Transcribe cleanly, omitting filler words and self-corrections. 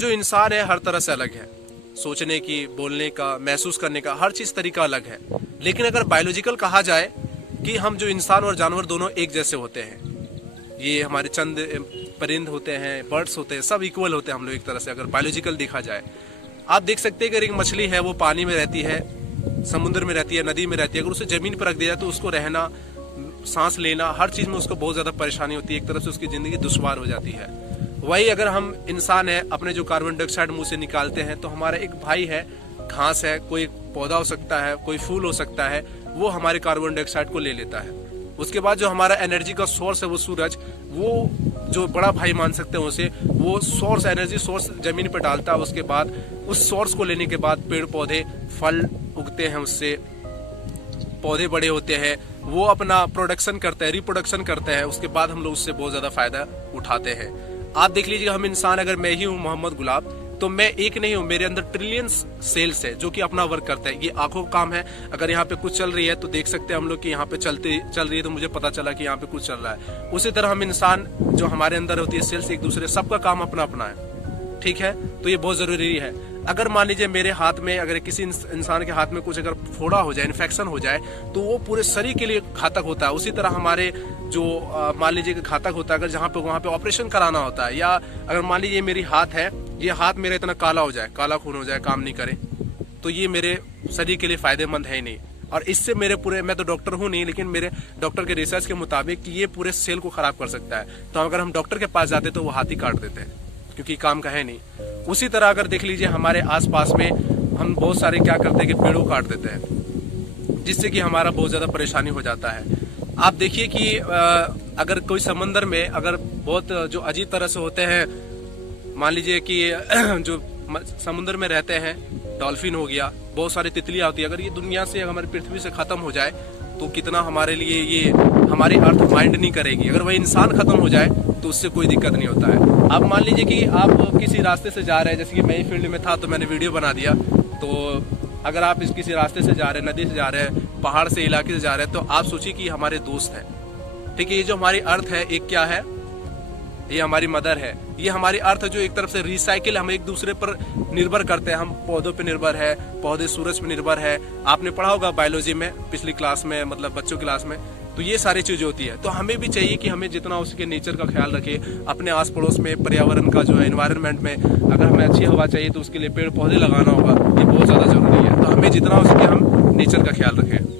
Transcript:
जो इंसान है हर तरह से अलग है, सोचने की, बोलने का, महसूस करने का, हर चीज तरीका अलग है। लेकिन अगर बायोलॉजिकल कहा जाए कि हम जो इंसान और जानवर दोनों एक जैसे होते हैं, ये हमारे चंद परिंद होते हैं, बर्ड्स होते हैं, सब इक्वल होते हैं हम लोग एक तरह से अगर बायोलॉजिकल देखा जाए। आप देख सकते हैं कि एक मछली है वो पानी में रहती है, समुद्र में रहती है, नदी में रहती है, अगर उसे जमीन पर रख दिया जाए तो उसको रहना, सांस लेना, हर चीज में उसको बहुत ज्यादा परेशानी होती है, एक तरफ से उसकी जिंदगी दुश्वार हो जाती है। वही अगर हम इंसान है, अपने जो कार्बन डाइऑक्साइड मुंह से निकालते हैं, तो हमारा एक भाई है, घास है, कोई पौधा हो सकता है, कोई फूल हो सकता है, वो हमारे कार्बन डाइऑक्साइड को ले लेता है। उसके बाद जो हमारा एनर्जी का सोर्स है वो सूरज, वो जो बड़ा भाई मान सकते हैं उसे, वो सोर्स, एनर्जी सोर्स जमीन पर डालता है। उसके बाद उस सोर्स को लेने के बाद पेड़ पौधे, फल उगते हैं, उससे पौधे बड़े होते हैं, वो अपना प्रोडक्शन करते हैं, रिप्रोडक्शन करते हैं। उसके बाद हम लोग उससे बहुत ज्यादा फायदा उठाते हैं। आप देख लीजिए, हम इंसान, अगर मैं ही हूँ मोहम्मद गुलाब, तो मैं एक नहीं हूँ, मेरे अंदर ट्रिलियंस सेल्स है जो कि अपना वर्क करते हैं। ये आंखों का काम है, अगर यहाँ पे कुछ चल रही है तो देख सकते हैं हम लोग कि यहाँ पे चल रही है, तो मुझे पता चला कि यहाँ पे कुछ चल रहा है। उसी तरह हम इंसान, जो हमारे अंदर होती है सेल्स, एक दूसरे, सबका काम अपना अपना है, ठीक है। तो ये बहुत जरूरी है। अगर मान लीजिए मेरे हाथ में, अगर किसी इंसान के हाथ में कुछ अगर फोड़ा हो जाए, इन्फेक्शन हो जाए, तो वो पूरे शरीर के लिए घातक होता है। उसी तरह हमारे जो मान लीजिए कि घातक होता है अगर जहाँ पे, वहाँ पे ऑपरेशन कराना होता है। या अगर मान लीजिए मेरी हाथ है, ये हाथ मेरा इतना काला हो जाए, काला खून हो जाए, काम नहीं करे, तो ये मेरे शरीर के लिए फायदेमंद है ही नहीं। और इससे मेरे पूरे, मैं तो डॉक्टर हूँ नहीं, लेकिन मेरे डॉक्टर के रिसर्च के मुताबिक ये पूरे सेल को खराब कर सकता है। तो अगर हम डॉक्टर के पास जाते तो वो हाथ ही काट देते हैं, क्योंकि काम का है नहीं। उसी तरह अगर देख लीजिए हमारे आसपास में हम बहुत सारे क्या करते हैं कि पेड़ों काट देते हैं, जिससे कि हमारा बहुत ज्यादा परेशानी हो जाता है। आप देखिए कि अगर कोई समंदर में अगर बहुत जो अजीब तरह से होते हैं, मान लीजिए कि जो समुद्र में रहते हैं, डॉल्फिन हो गया, बहुत सारी तितलियां होती है, अगर ये दुनिया से, हमारी पृथ्वी से खत्म हो जाए तो कितना हमारे लिए ये, हमारी अर्थ माइंड नहीं करेगी। अगर वही इंसान खत्म हो जाए तो उससे कोई दिक्कत नहीं होता है। आप मान लीजिए कि आप किसी रास्ते से जा रहे हैं, जैसे कि मैं ही फील्ड में था तो मैंने वीडियो बना दिया, तो अगर आप किसी रास्ते से जा रहे हैं, नदी से जा रहे हैं, पहाड़ से, इलाके से जा रहे हैं, तो आप सोचिए कि हमारे दोस्त हैं, ठीक है। ये जो हमारी अर्थ है, एक क्या है, ये हमारी मदर है। ये हमारी अर्थ जो एक तरफ से रिसाइकिल, हम एक दूसरे पर निर्भर करते हैं, हम पौधों पे निर्भर है, पौधे सूरज पे निर्भर है। आपने पढ़ा होगा बायोलॉजी में, पिछली क्लास में, मतलब बच्चों की क्लास में, तो ये सारी चीजें होती है। तो हमें भी चाहिए कि हमें जितना हो सके नेचर का ख्याल रखें, अपने आस पड़ोस में, पर्यावरण का जो है, एनवायरनमेंट में, अगर हमें अच्छी हवा चाहिए तो उसके लिए पेड़ पौधे लगाना होगा, ये बहुत ज्यादा जरूरी है। तो हमें जितना हो सके हम नेचर का ख्याल रखें।